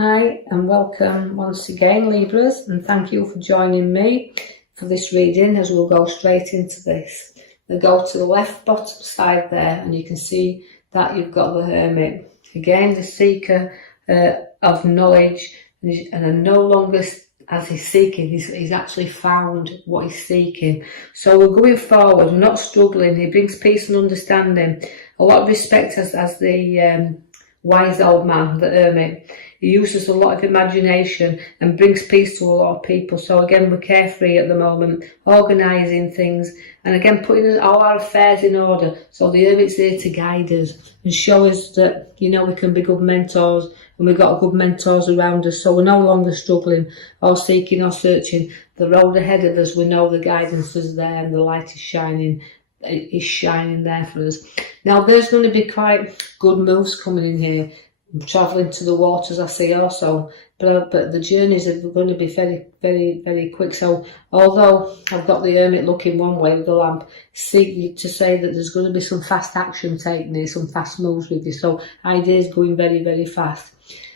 Hi and welcome once again, Libras, and thank you for joining me for this reading as we'll go straight into this. We'll go to the left bottom side there and you can see that you've got the Hermit. Again, the seeker of knowledge, and no longer as he's seeking, he's actually found what he's seeking. So we're going forward, we're not struggling. He brings peace and understanding. A lot of respect as the wise old man, the Hermit. He uses a lot of imagination and brings peace to a lot of people. So again, we're carefree at the moment, organising things, and again, putting all our affairs in order. So the Hermit's there to guide us and show us that, we can be good mentors, and we've got good mentors around us. So we're no longer struggling or seeking or searching. The road ahead of us, we know the guidance is there and the light is shining. Is shining there for us. Now there's going to be quite good moves coming in here. I'm travelling to the waters, I see also, but the journeys are going to be very, very, very quick. So although I've got the Hermit looking one way with the lamp, seek to say that there's going to be some fast action taken here, some fast moves with you. So ideas going very, very fast.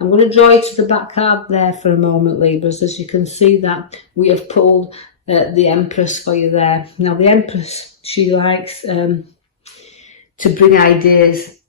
I'm going to draw you to the back card there for a moment, Libras. As you can see that we have pulled the Empress for you there. Now the Empress, she likes to bring ideas,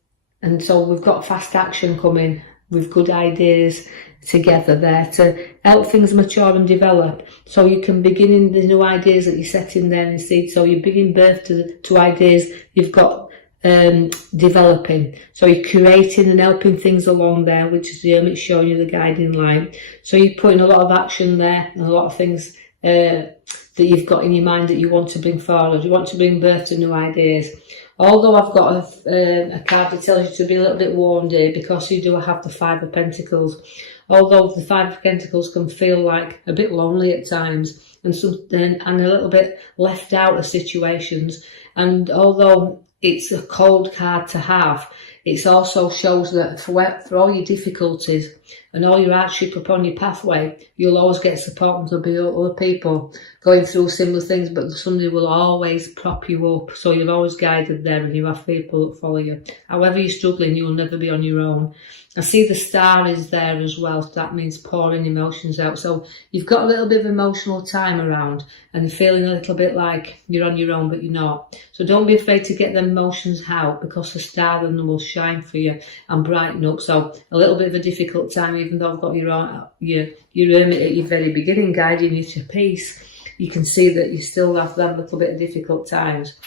and so we've got fast action coming with good ideas together there to help things mature and develop. So you can begin in the new ideas that you're setting there in seed. So you're bringing birth to ideas you've got developing. So you're creating and helping things along there, which is the Hermit showing you the guiding light. So you're putting a lot of action there and a lot of things that you've got in your mind that you want to bring forward. You want to bring birth to new ideas. Although I've got a card that tells you to be a little bit warned here, because you do have the Five of Pentacles. Although the Five of Pentacles can feel like a bit lonely at times and a little bit left out of situations. And although it's a cold card to have, it also shows that for all your difficulties and all your hardship upon your pathway, you'll always get support, and there'll be other people going through similar things, but somebody will always prop you up. So you're always guided there, and you have people that follow you. However you're struggling, you'll never be on your own. I see the star is there as well. So that means pouring emotions out. So you've got a little bit of emotional time around and you're feeling a little bit like you're on your own, but you're not. So don't be afraid to get them emotions out, because the star then will shine for you and brighten up. So a little bit of a difficult time, even though I've got your Hermit at your very beginning guiding you to peace, you can see that you still have that little bit of difficult times.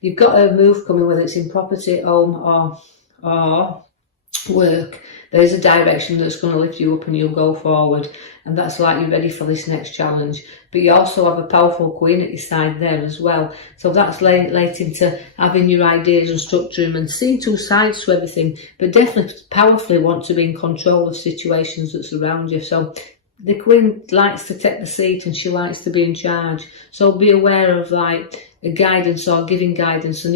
You've got a move coming, whether it's in property, home or work. There's a direction that's going to lift you up and you'll go forward, and that's like you're ready for this next challenge. But you also have a powerful Queen at your side there as well, so that's relating to having your ideas and structuring and seeing two sides to everything, but definitely powerfully want to be in control of situations that surround you. So the Queen likes to take the seat and she likes to be in charge. So be aware of like guidance or giving guidance, and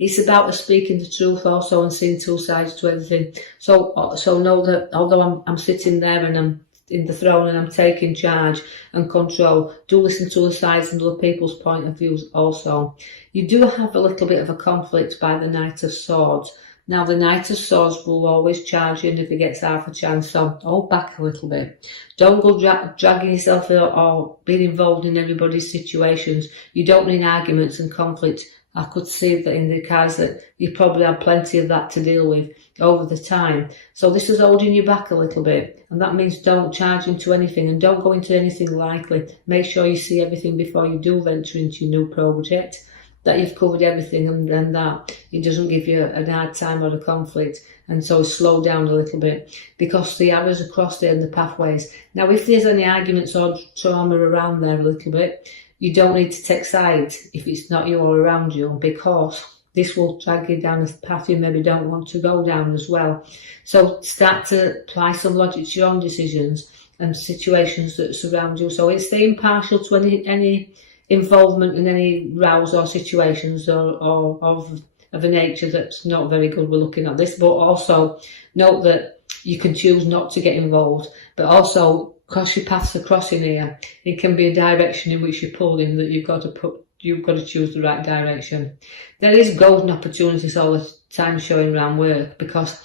it's about speaking the truth also and seeing two sides to everything. So know that although I'm sitting there and I'm in the throne and I'm taking charge and control, do listen to the sides and other people's point of views also. You do have a little bit of a conflict by the Knight of Swords. Now, the Knight of Swords will always charge you, and if he gets half a chance, so hold back a little bit. Don't go dragging yourself out or being involved in everybody's situations. You don't need arguments and conflict. I could see that in the cards that you probably have plenty of that to deal with over the time. So this is holding you back a little bit, and that means don't charge into anything and don't go into anything likely. Make sure you see everything before you do venture into your new project, that you've covered everything, and that it doesn't give you a hard time or a conflict, and so slow down a little bit, because the arrows are crossed there in the pathways. Now, if there's any arguments or trauma around there a little bit, you don't need to take sides if it's not you or around you, because this will drag you down a path you maybe don't want to go down as well. So start to apply some logic to your own decisions and situations that surround you. So stay impartial to any involvement in any rows or situations or of a nature that's not very good. We're looking at this, but also note that you can choose not to get involved, but also cross your paths are crossing here. It can be a direction in which you're pulled in that you've got to choose the right direction. There is golden opportunities all the time showing around work, because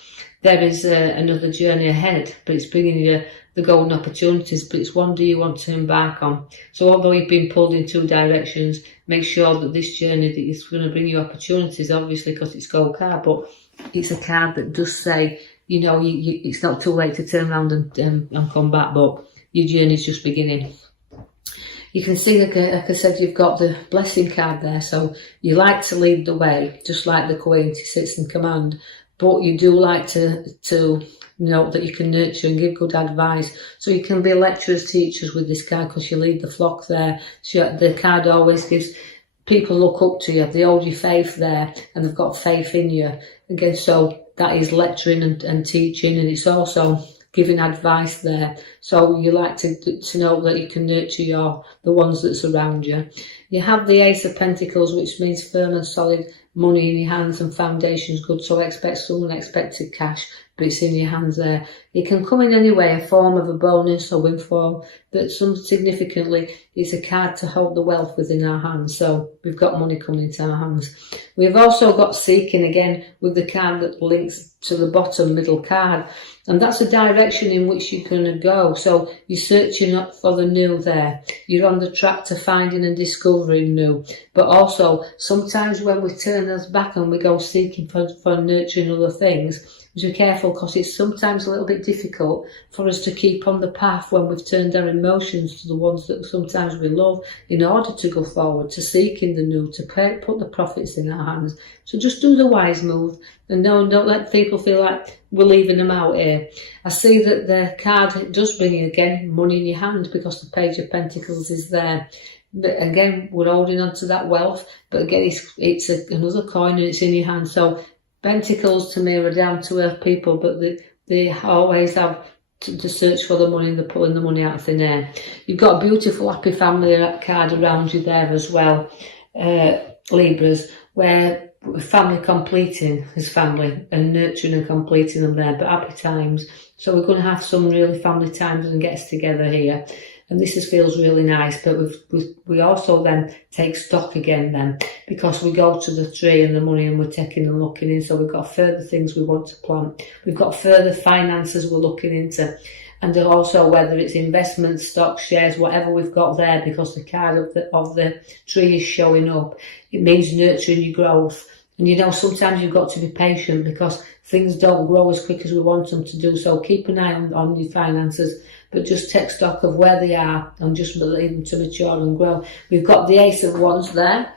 there is another journey ahead, but it's bringing you the golden opportunities, but it's one do you want to embark on. So although you've been pulled in 2 directions, make sure that this journey that is going to bring you opportunities, obviously because it's gold card, but it's a card that does say, you know, it's not too late to turn around and come back, but your journey's just beginning. You can see, like I said, you've got the blessing card there, so you like to lead the way, just like the Queen, she sits in command, but you do like to know that you can nurture and give good advice. So you can be lecturers, teachers with this card because you lead the flock there. So the card always gives people look up to you, they hold your faith there, and they've got faith in you. Again, so that is lecturing and teaching, and it's also giving advice there. So you like to know that you can nurture the ones that surround you. You have the Ace of Pentacles, which means firm and solid money in your hands and foundations good. So expect some unexpected cash, but it's in your hands there. It can come in any way, a form of a bonus or windfall, but some significantly it's a card to hold the wealth within our hands. So we've got money coming into our hands. We've also got seeking again with the card that links to the bottom middle card, and that's a direction in which you're going to go. So you're searching up for the new there. You're on the track to finding and discovering new, but also sometimes when we turn us back and we go seeking for nurturing other things, be careful because it's sometimes a little bit difficult for us to keep on the path when we've turned our emotions to the ones that sometimes we love in order to go forward, to seeking the new, to put the profits in our hands. So just do the wise move and don't let people feel like we're leaving them out here. I see that the card does bring you again money in your hand because the Page of Pentacles is there. But again, we're holding on to that wealth, but again, it's another coin and it's in your hand. So Pentacles to me are down to earth people, but they always have to search for the money and they're pulling the money out of thin air. You've got a beautiful happy family card around you there as well, Libras, where family completing his family and nurturing and completing them there, but happy times. So we're going to have some really family times and gets together here. And this feels really nice, but we also then take stock again then, because we go to the tree and the money and we're taking and looking in. So we've got further things we want to plant. We've got further finances we're looking into. And also whether it's investments, stocks, shares, whatever we've got there, because the card of the tree is showing up. It means nurturing your growth. And you know, sometimes you've got to be patient because things don't grow as quick as we want them to do. So keep an eye on your finances, but just take stock of where they are and just leave them to mature and grow. We've got the Ace of Wands there,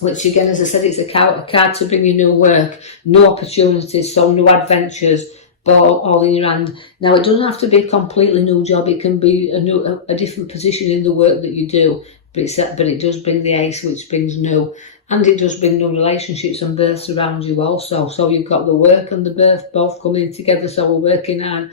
which again, as I said, it's a card to bring you new work, new opportunities, so new adventures, but all in your hand. Now, it doesn't have to be a completely new job. It can be a different position in the work that you do, but it does bring the Ace, which brings new. And it does bring new relationships and births around you also. So you've got the work and the birth both coming together, so we're working hard,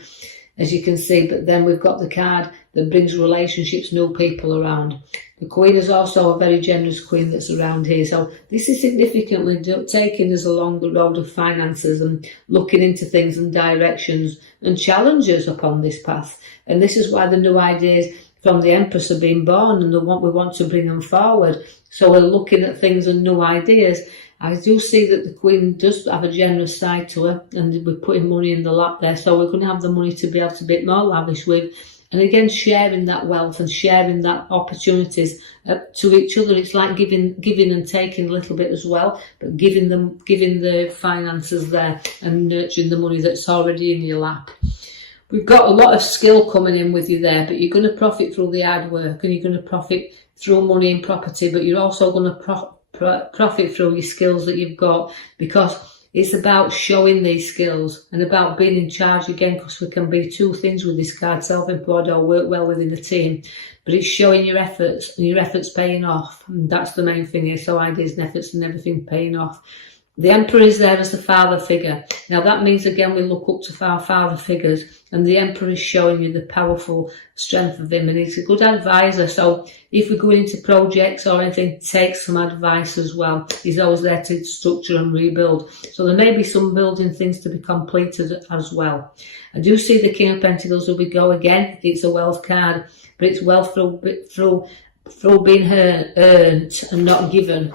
as you can see. But then we've got the card that brings relationships, new people around. The Queen is also a very generous Queen that's around here. So this is significantly taking us along the road of finances and looking into things and directions and challenges upon this path. And this is why the new ideas from the Empress are being born, and we want to bring them forward. So we're looking at things and new ideas. I do see that the Queen does have a generous side to her, and we're putting money in the lap there. So we're going to have the money to be able to be more lavish with. And again, sharing that wealth and sharing that opportunities to each other. It's like giving and taking a little bit as well, but giving the finances there and nurturing the money that's already in your lap. We've got a lot of skill coming in with you there, but you're going to profit through the hard work and you're going to profit through money and property, but you're also going to profit through your skills that you've got, because it's about showing these skills and about being in charge again, because we can be two things with this card, self-employed or work well within a team, but it's showing your efforts and your efforts paying off. And that's the main thing here. So ideas and efforts and everything paying off. The Emperor is there as the father figure. Now that means again we look up to our father figures, and the Emperor is showing you the powerful strength of him, and he's a good advisor. So if we're going into projects or anything, take some advice as well. He's always there to structure and rebuild. So there may be some building things to be completed as well. I do see the King of Pentacles as we go again. It's a wealth card, but it's wealth through being earned and not given.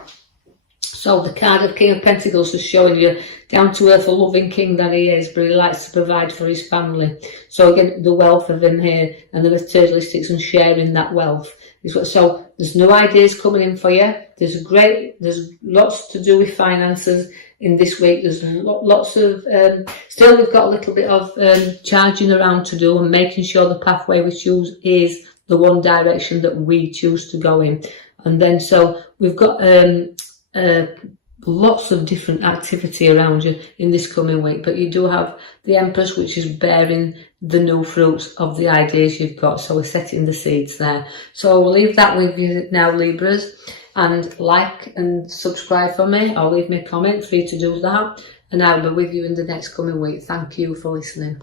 So the card of King of Pentacles is showing you down to earth, a loving king that he is, but he likes to provide for his family. So again, the wealth of him here and the materialistics and sharing that wealth is what. So there's new ideas coming in for you. There's lots to do with finances in this week. There's lots of still we've got a little bit of charging around to do and making sure the pathway we choose is the one direction that we choose to go in. And then so we've got lots of different activity around you in this coming week, but you do have the Empress, which is bearing the new fruits of the ideas you've got. So we're setting the seeds there. So we'll leave that with you now, Libras, and like and subscribe for me, or leave me a comment, free to do that, and I'll be with you in the next coming week. Thank you for listening.